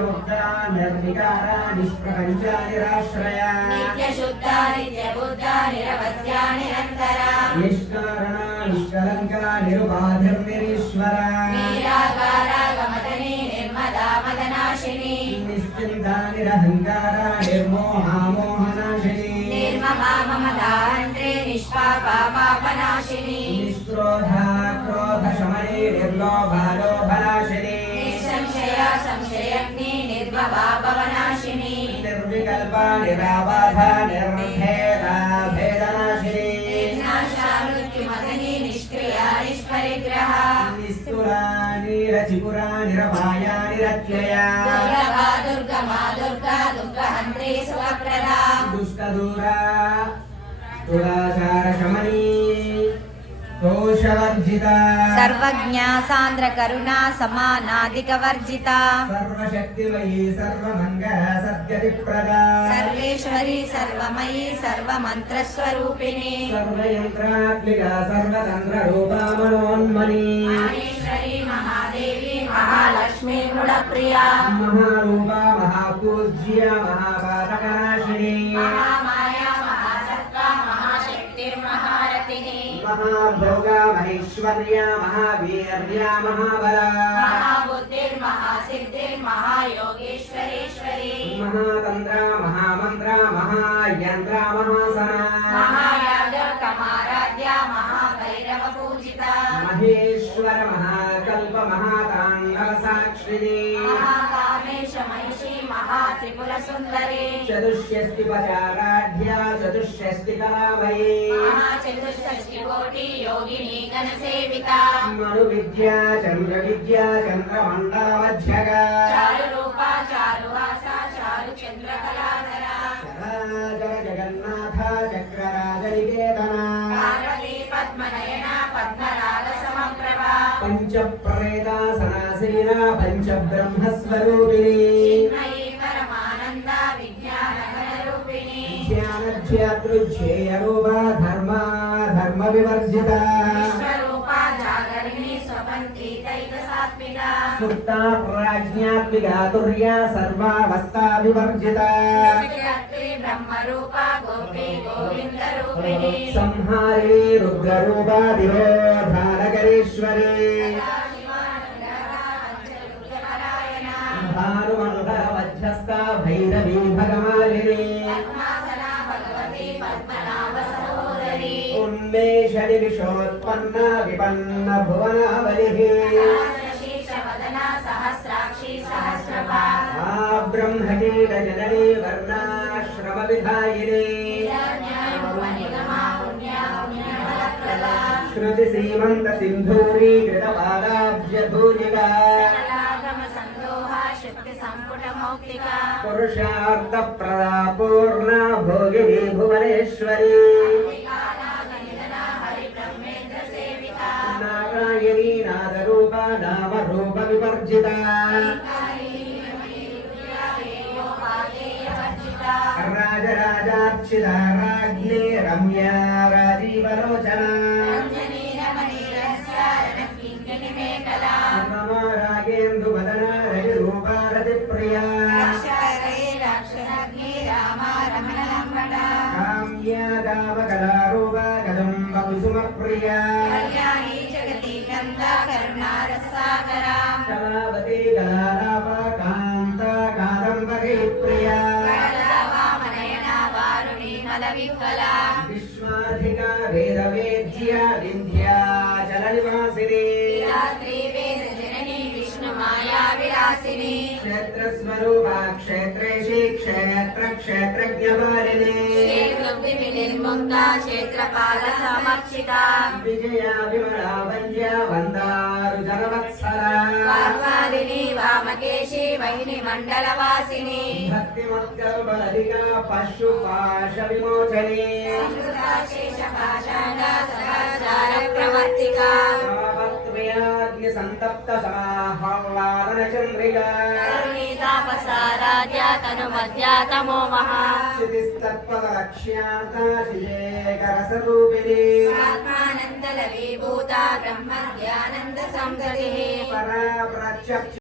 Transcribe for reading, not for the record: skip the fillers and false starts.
नित्यमुक्ता निर्विकारा निष्प्रपञ्चा निराश्रया नित्यशुद्धा नित्यबुद्धा निरवध्या निरन्तरा निष्कारणा निष्कलङ्का निरुपाधिर्निरीश्वरा निराकारा गमतनी निर्मदा मदनाशिनी निश्चिन्ता निरहङ्कारा निर्मोहा मोहनाशिनी निर्ममा ममदान्त्रे निष्पापा पापनाशिनी निष्क्रोधा क्रोधशमने निर्लोभा लोभनाशिनी निसंशया संशयग्नि निर्भवा भवनाशिनी निर्विकल्पा निराबाधा निर्भेदा भेदनाशिनी निर्नाशा मृत्युमदनी निष्क्रिया निष्परिग्रहा निस्तुला निरचिपुरा निरपाया निरत्यया दुर्लभा दुर्गमा दुर्गा दुर्गहन्त्री सुखप्रदा दुष्टदूरा दुराचारशमनी दोषवर्जिता सर्वज्ञा सान्द्र करुणा समानाधिकवर्जिता सर्वशक्तिमयी सर्वमङ्गल सद्गतिप्रदा सर्वेश्वरी सर्वमयी सर्वमन्त्रस्वरूपिणी सर्वयन्त्रात्मिका सर्वतन्त्ररूपा मनोन्मनी माहेश्वरी महादेवी महालक्ष्मी गुणप्रिया महारूपा महापूज्या महापातकनाशिनी महामाया महासत्ता महाशक्तिर्महारतिः महाभोगा महेश्वर्या महावीर्या महाबला महाबुद्धिर्महासिद्धिर्महायोगेश्वरेश्वरी महातन्त्रा महामन्त्रा महायन्त्रा महासना महायागकमाराध्या महाभैरवपूजिता महेश्वर महाकल्प महाताण्डव साक्षिणी महाकामेश महिषी महात्रिपुरसुन्दरी चतुष्षष्टिपचाराढ्या चतुष्षष्टिकलामयी महाचतुष्षष्टिकोटि योगिनी गणसेविता मनुविद्या चन्द्रविद्या चन्द्रमण्डलमध्यगा चारुरूपा चारुहासा चारुचन्द्रकलाधरा चराचर जगन्नाथ चक्रराजनिकेतना पार्वती पद्मनयना पद्मरागसमप्रभा पञ्चप्रेतासनासीना पञ्चब्रह्मस्वरूपिणी चिन्मयी परमानन्दा विज्ञानघनरूपिणी ध्यानध्यातृच्छेयरूपा धर्मा धर्मविवर्जिता विश्वरूपा जागरिणी स्वपन्थीतैकसात्विका सुप्ता प्राज्ञात्मिका तुर्या सर्वावस्थाविवर्जिता ब्रह्मरूपा गोपी गोविन्दरूपिणी संहारी रुद्ररूपा दिवोधानकरीश्वरी भानुमण्डलमध्यस्था भैरवी भगमालिनी उन्मेषणि विशोत्पन्ना विपन्न भुवनावलिः सहस्राक्षी सहस्रभा ब्रह्मकीटजननी वर्णाश्रमविधायिनी श्रुतिसीमन्तसिन्धूरी कृतपादाब्जभूजिका पुरुषार्थप्रदा पूर्णा भोगिनी भुवनेश्वरी नारायणी नादरूपा नामरूपविवर्जिता राजराजार्चिता राज्ञे रम्या राजीवलोचना रमा रागेन्दुवदना रविरूपा रतिप्रिया काम्या कामकलारूपा कदम्बकुसुमप्रिया कलावती कलालापा कान्ता कादम्बरी प्रिया विश्वाधिका वेदवेद्या विन्ध्याचलनिवासिनी क्षेत्रस्वरूपा क्षेत्रेशी क्षेत्रक्षेत्रज्ञपालिनी क्षेत्रपाल समर्चिता विजया विमला वन्द्या वन्दारु जनवत्सला वाग्वादिनी वामकेशी वहिनी मण्डलवासिनी भक्तिमत्कल्पललिका पशुपाशविमोचनी प्रवर्तिका संतप्त समाह्लादन चंद्रिका करुणीतापसाराध्या तनुमध्या तमो महा क्षितिस्तत्पदलक्ष्याता शिजेकरसरूपिणी आत्मानन्दलवीभूता ब्रह्मज्ञानन्द संगतिः परा प्रत्यक्ष